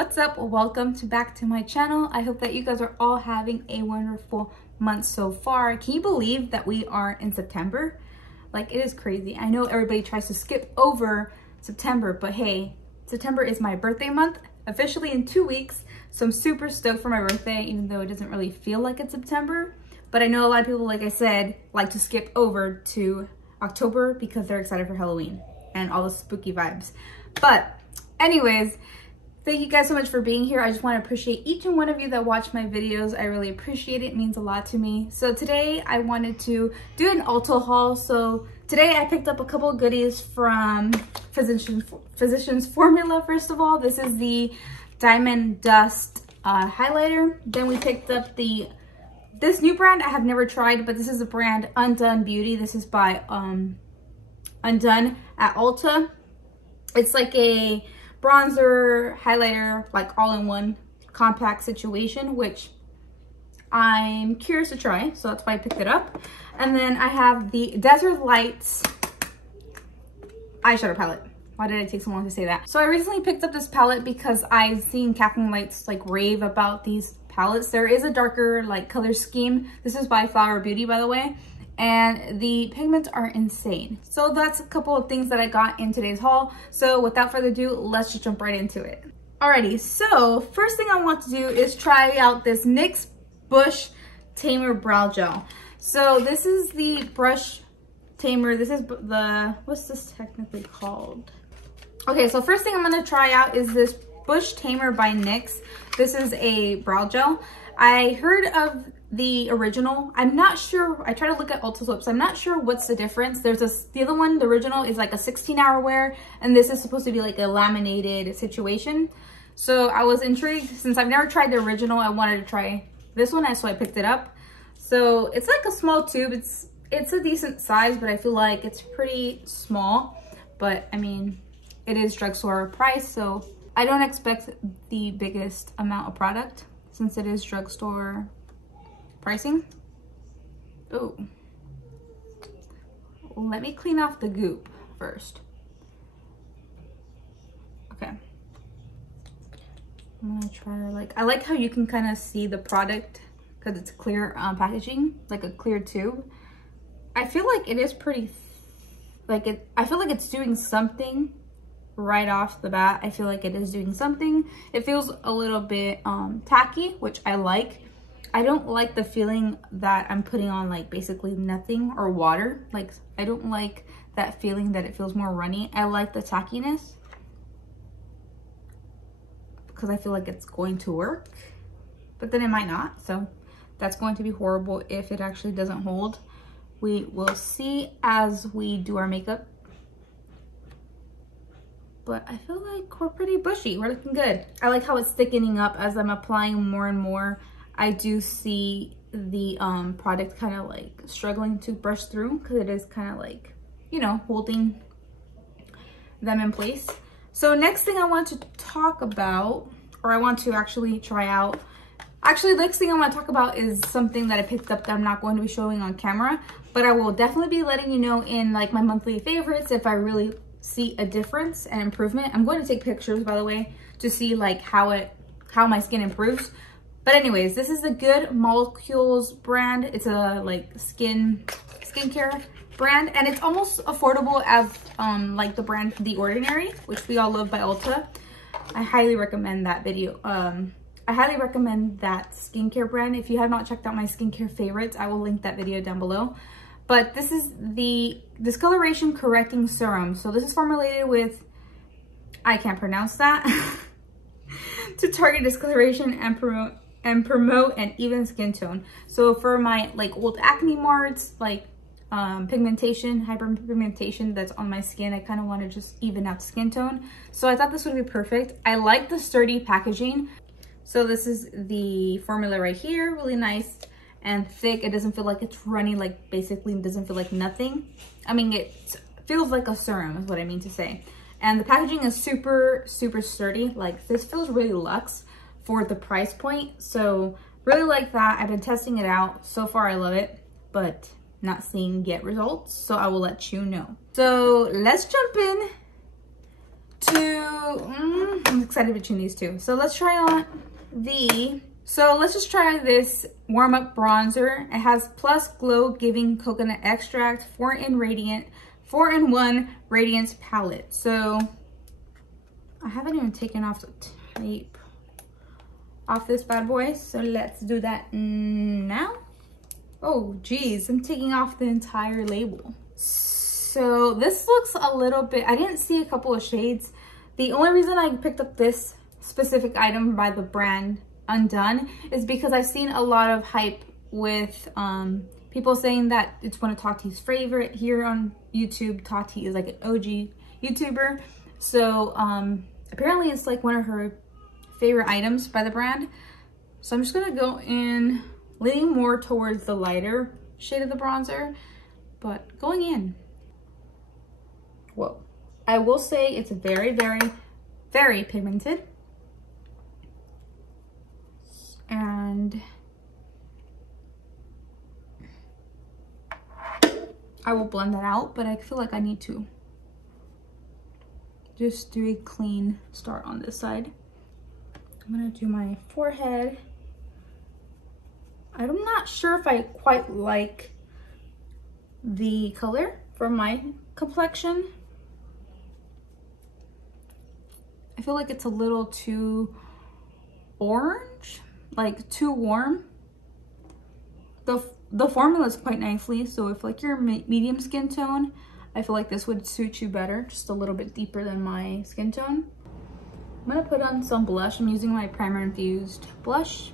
what's up? Welcome back to my channel. I hope that you guys are all having a wonderful month so far. Can you believe that we are in September? Like, it is crazy. I know everybody tries to skip over September, but hey, September is my birthday month, officially in 2 weeks. So I'm super stoked for my birthday, even though it doesn't really feel like it's September. But I know a lot of people, like I said, like to skip over to October because they're excited for Halloween and all the spooky vibes. But anyways, thank you guys so much for being here. I just want to appreciate each and one of you that watch my videos. I really appreciate it. It means a lot to me. So today I wanted to do an Ulta haul. So today I picked up a couple of goodies from Physicians Formula. First of all, this is the Diamond Dust highlighter. Then we picked up this new brand I have never tried, but this is the brand Undone Beauty. This is by Undone at Ulta. It's like a bronzer, highlighter, like all-in-one compact situation, which I'm curious to try, so that's why I picked it up. And then I have the Desert Lights eyeshadow palette. Why did I take so long to say that? So I recently picked up this palette because I've seen Kathleen Lights like rave about these palettes. There is a darker like color scheme. This is by Flower Beauty, by the way. And the pigments are insane. So that's a couple of things that I got in today's haul. So without further ado, let's just jump right into it. Alrighty, so first thing I want to do is try out this NYX Bush Tamer Brow Gel. So this is the brush tamer. This is the, what's this technically called? Okay, so first thing I'm gonna try out is this Bush Tamer by NYX. This is a brow gel. I heard of the original. I'm not sure. I try to look at Ulta's website. I'm not sure what's the difference. The other one, the original, is like a 16-hour wear, and this is supposed to be like a laminated situation. So I was intrigued. Since I've never tried the original, I wanted to try this one, so I picked it up. So it's like a small tube. It's a decent size, but I feel like it's pretty small. But I mean, it is drugstore price, so I don't expect the biggest amount of product since it is drugstore pricing. Oh, let me clean off the goop first. Okay, I'm gonna try, like, I like how you can kind of see the product because it's clear packaging, like a clear tube. I feel like it is pretty, I feel like it's doing something right off the bat. I feel like it is doing something. It feels a little bit tacky, which I like. I don't like the feeling that I'm putting on like basically nothing or water. Like, I don't like that feeling that it feels more runny. I like the tackiness because I feel like it's going to work, but then it might not. So that's going to be horrible if it actually doesn't hold. We will see as we do our makeup. But I feel like we're pretty bushy. We're looking good. I like how it's thickening up as I'm applying more and more. I do see the product kind of like struggling to brush through because it is kind of like, you know, holding them in place. So next thing I want to talk about, or I want to actually try out, actually the next thing I want to talk about is something that I picked up that I'm not going to be showing on camera, but I will definitely be letting you know in like my monthly favorites if I really see a difference and improvement. I'm going to take pictures, by the way, to see like how my skin improves. But anyways, this is the Good Molecules brand. It's a like skincare brand, and it's almost affordable as like the brand The Ordinary, which we all love by Ulta. I highly recommend that video. I highly recommend that skincare brand. If you have not checked out my skincare favorites, I will link that video down below. But this is the Discoloration Correcting Serum. So this is formulated with, I can't pronounce that, to target discoloration and promote an even skin tone. So for my like old acne marks, like pigmentation, hyperpigmentation that's on my skin, I kind of want to just even out skin tone. So I thought this would be perfect. I like the sturdy packaging. So this is the formula right here, really nice and thick. It doesn't feel like it's runny, like basically it doesn't feel like nothing. I mean, it feels like a serum is what I mean to say. And the packaging is super, super sturdy. Like, this feels really luxe for the price point. So really like that. I've been testing it out. So far I love it, but not seeing yet results. So I will let you know. So let's jump in I'm excited between these two. So let's try on let's just try this warm up bronzer. It has Plus Glow Giving Coconut Extract, 4-in-1 Radiance Palette. So I haven't even taken off the tape off this bad boy. So let's do that now. Oh geez, I'm taking off the entire label. So this looks a little bit, I didn't see a couple of shades. The only reason I picked up this specific item by the brand Undone is because I've seen a lot of hype with people saying that it's one of Tati's favorite here on YouTube. Tati is like an OG YouTuber. So apparently it's like one of her favorite items by the brand. So I'm just gonna go in leaning more towards the lighter shade of the bronzer, but going in. Whoa. I will say it's very, very, very pigmented. And I will blend that out, but I feel like I need to just do a clean start on this side. I'm gonna do my forehead. I'm not sure if I quite like the color for my complexion. I feel like it's a little too orange, like too warm. The formula is quite nicely, so if like you're medium skin tone, I feel like this would suit you better, just a little bit deeper than my skin tone. I'm gonna put on some blush. I'm using my primer infused blush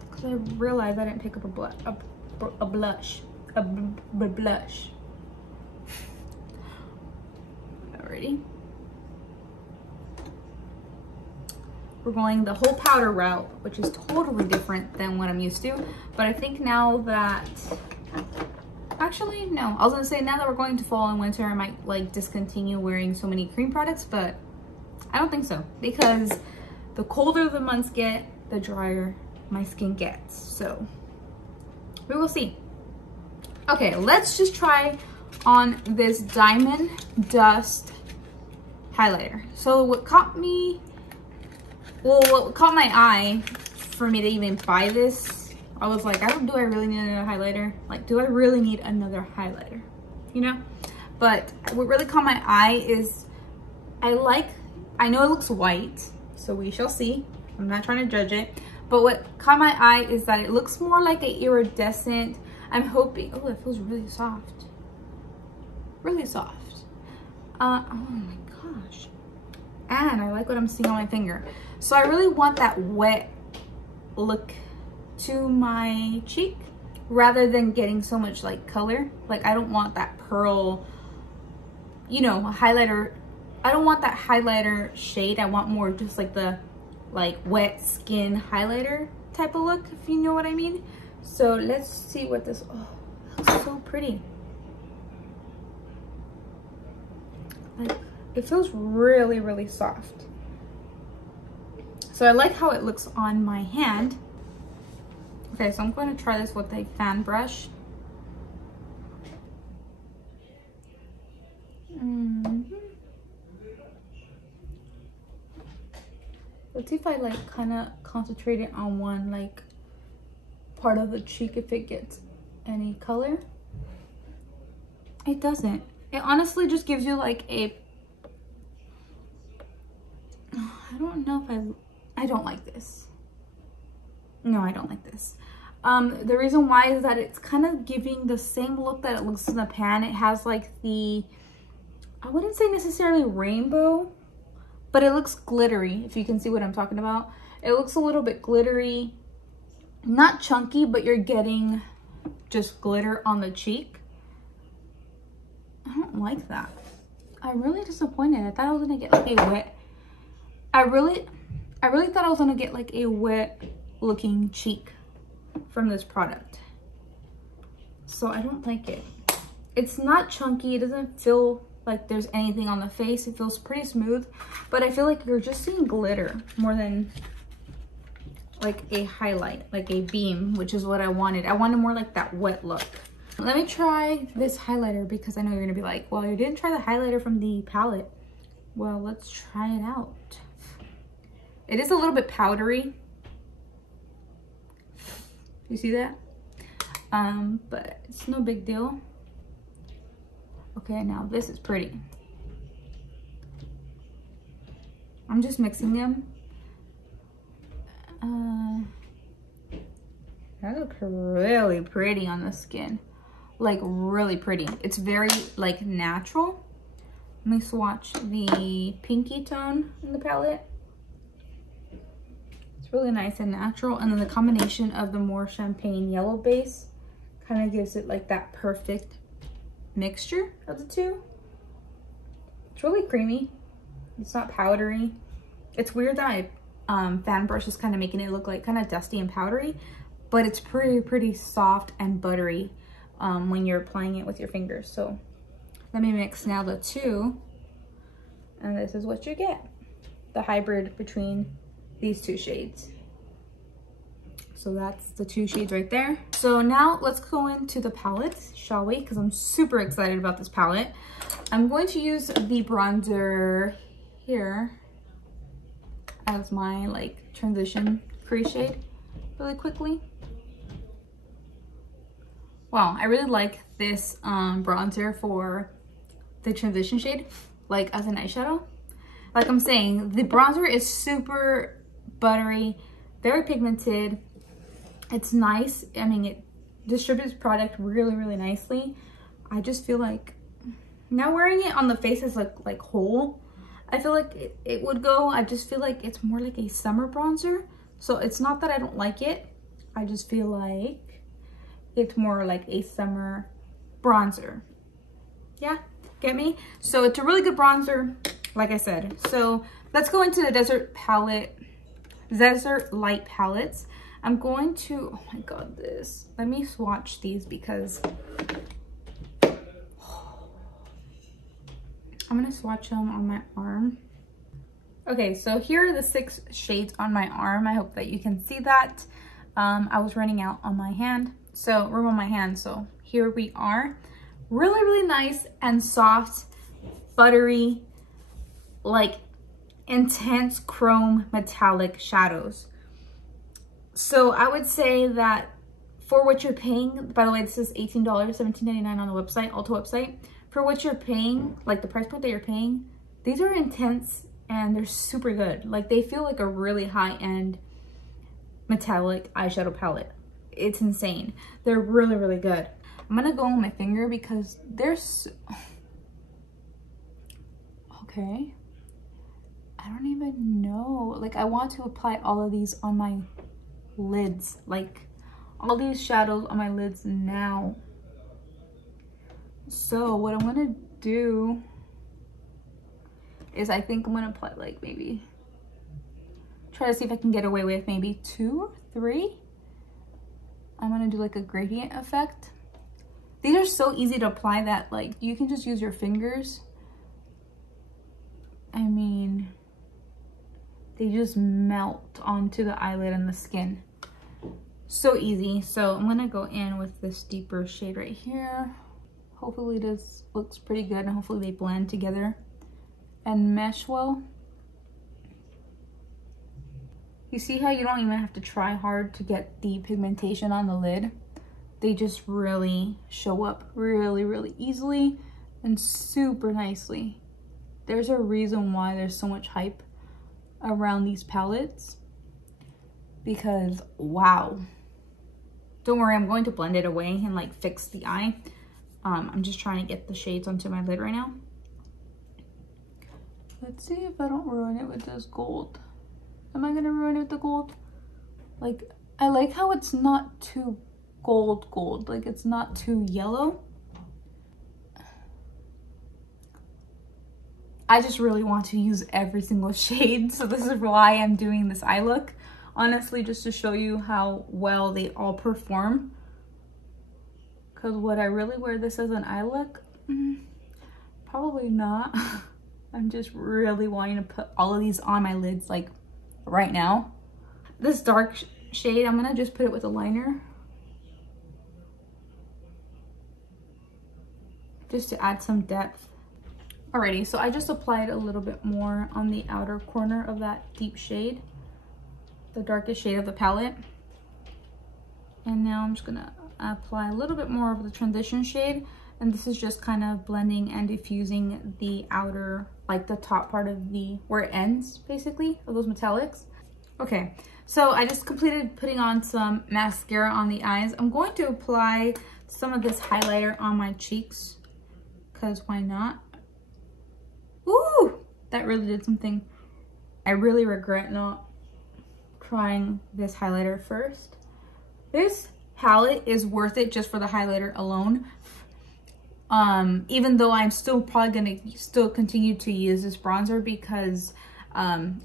because I realized I didn't pick up a blush. Alrighty. We're going the whole powder route, which is totally different than what I'm used to. But I think now that, actually, no. I was gonna say now that we're going to fall and winter, I might like discontinue wearing so many cream products, but I don't think so. Because the colder the months get, the drier my skin gets. So we will see. Okay, let's just try on this Diamond Dust highlighter. So what caught my eye for me to even buy this, I was like, do I really need another highlighter? Like, do I really need another highlighter? You know? But what really caught my eye is, I know it looks white, so we shall see. I'm not trying to judge it. But what caught my eye is that it looks more like an iridescent. I'm hoping, oh, it feels really soft. Really soft. Oh my gosh. And I like what I'm seeing on my finger. So I really want that wet look to my cheek rather than getting so much like color. Like I don't want that pearl, you know, highlighter. I don't want that highlighter shade. I want more just like the wet skin highlighter type of look, if you know what I mean. So let's see what this, oh, it looks so pretty. Like, it feels really, really soft. So I like how it looks on my hand. Okay, so I'm going to try this with a fan brush. Let's see if I like kind of concentrate it on one like part of the cheek, if it gets any color. It doesn't. It honestly just gives you like a, I don't know if I don't like this. No, I don't like this. The reason why is that it's kind of giving the same look that it looks in the pan. It has like the, I wouldn't say necessarily rainbow, but it looks glittery, if you can see what I'm talking about. It looks a little bit glittery, not chunky, but you're getting just glitter on the cheek. I don't like that. I'm really disappointed. I thought I was gonna get like a wet, I really thought I was gonna get like a wet looking cheek from this product. So I don't like it. It's not chunky. It doesn't feel like there's anything on the face. It feels pretty smooth, but I feel like you're just seeing glitter more than like a highlight, like a beam, which is what I wanted. I wanted more like that wet look. Let me try this highlighter because I know you're gonna be like, well, you didn't try the highlighter from the palette. Well, let's try it out. It is a little bit powdery. You see that? But it's no big deal. Okay, now this is pretty. I'm just mixing them. That looks really pretty on the skin. Like really pretty. It's very like natural. Let me swatch the pinky tone in the palette. It's really nice and natural. And then the combination of the more champagne yellow base kind of gives it like that perfect mixture of the two. It's really creamy. It's not powdery. It's weird that my fan brush is kind of making it look like kind of dusty and powdery, but it's pretty soft and buttery when you're applying it with your fingers. So let me mix now the two, and this is what you get. The hybrid between these two shades. So that's the two shades right there. So now let's go into the palette, shall we? Because I'm super excited about this palette. I'm going to use the bronzer here as my like transition crease shade really quickly. Wow, I really like this bronzer for the transition shade, like as an eyeshadow. Like I'm saying, the bronzer is super buttery, very pigmented. It's nice. I mean, it distributes product really nicely. I just feel like now wearing it on the face as like whole, I feel like it would go. I just feel like it's more like a summer bronzer. So it's not that I don't like it. I just feel like it's more like a summer bronzer. Yeah, get me? So it's a really good bronzer, like I said. So let's go into the Desert Light palettes. I'm going to, oh my God, this. Let me swatch these because I'm gonna swatch them on my arm. Okay, so here are the 6 shades on my arm. I hope that you can see that. I was running out on my hand, room on my hand. So here we are. Really nice and soft, buttery, like intense chrome metallic shadows. So I would say that for what you're paying, by the way, this is $18, $17.99 on the website, Ulta website. For what you're paying, like the price point that you're paying, these are intense and they're super good. Like they feel like a really high-end metallic eyeshadow palette. It's insane. They're really good. I'm gonna go on my finger because they're so... Okay. I don't even know. Like I want to apply all of these on my lids, like all these shadows on my lids now. So what I'm gonna do is I think I'm gonna apply like maybe try to see if I can get away with maybe 2 or 3. I'm gonna do like a gradient effect. These are so easy to apply that like you can just use your fingers. I mean, they just melt onto the eyelid and the skin. So easy. So I'm gonna go in with this deeper shade right here. Hopefully this looks pretty good and hopefully they blend together and mesh well. You see how you don't even have to try hard to get the pigmentation on the lid? They just really show up really easily and super nicely. There's a reason why there's so much hype around these palettes, because wow. Don't worry, I'm going to blend it away and like fix the eye. I'm just trying to get the shades onto my lid right now. Let's see if I don't ruin it with this gold. Am I gonna ruin it with the gold? Like, I like how it's not too gold, like it's not too yellow. I just really want to use every single shade, so this is why I'm doing this eye look. Honestly, just to show you how well they all perform. Because would I really wear this as an eye look? Probably not. I'm just really wanting to put all of these on my lids like right now. This dark shade, I'm gonna just put it with a liner. just to add some depth. Alrighty, so I just applied a little bit more on the outer corner of that deep shade, the darkest shade of the palette. And now I'm just gonna apply a little bit more of the transition shade, and this is just kind of blending and diffusing the outer, like the top part of the, where it ends basically, of those metallics. Okay, so I just completed putting on some mascara on the eyes. I'm going to apply some of this highlighter on my cheeks, because why not? Ooh, that really did something. I really regret not trying this highlighter first. This palette is worth it just for the highlighter alone. Even though I'm still probably gonna continue to use this bronzer because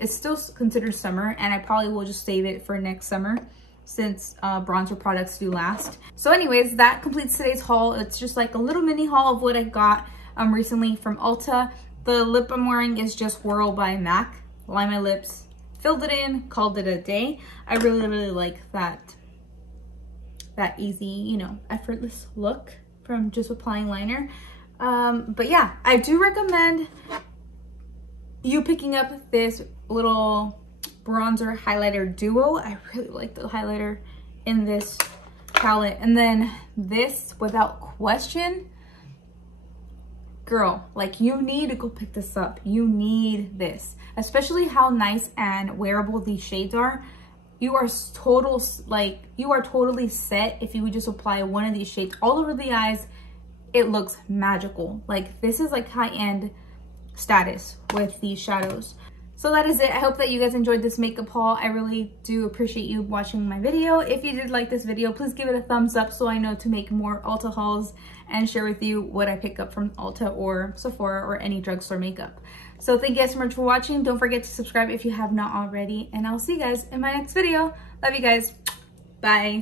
it's still considered summer, and I probably will just save it for next summer since bronzer products do last. So anyways, that completes today's haul. It's just like a little mini haul of what I got recently from Ulta. The lip I'm wearing is just Whirl by MAC. Line my lips, filled it in, called it a day. I really like that easy, you know, effortless look from just applying liner. But yeah, I do recommend you picking up this little bronzer highlighter duo. I really like the highlighter in this palette. And then this, without question, girl, like, you need to go pick this up. You need this, especially how nice and wearable these shades are. You are totally set if you would just apply one of these shades all over the eyes. It looks magical. Like, this is like high-end status with these shadows. So that is it. I hope that you guys enjoyed this makeup haul. I really do appreciate you watching my video. If you did like this video, please give it a thumbs up so I know to make more Ulta hauls and share with you what I pick up from Ulta or Sephora or any drugstore makeup. So thank you guys so much for watching. Don't forget to subscribe if you have not already, and I'll see you guys in my next video. Love you guys. Bye.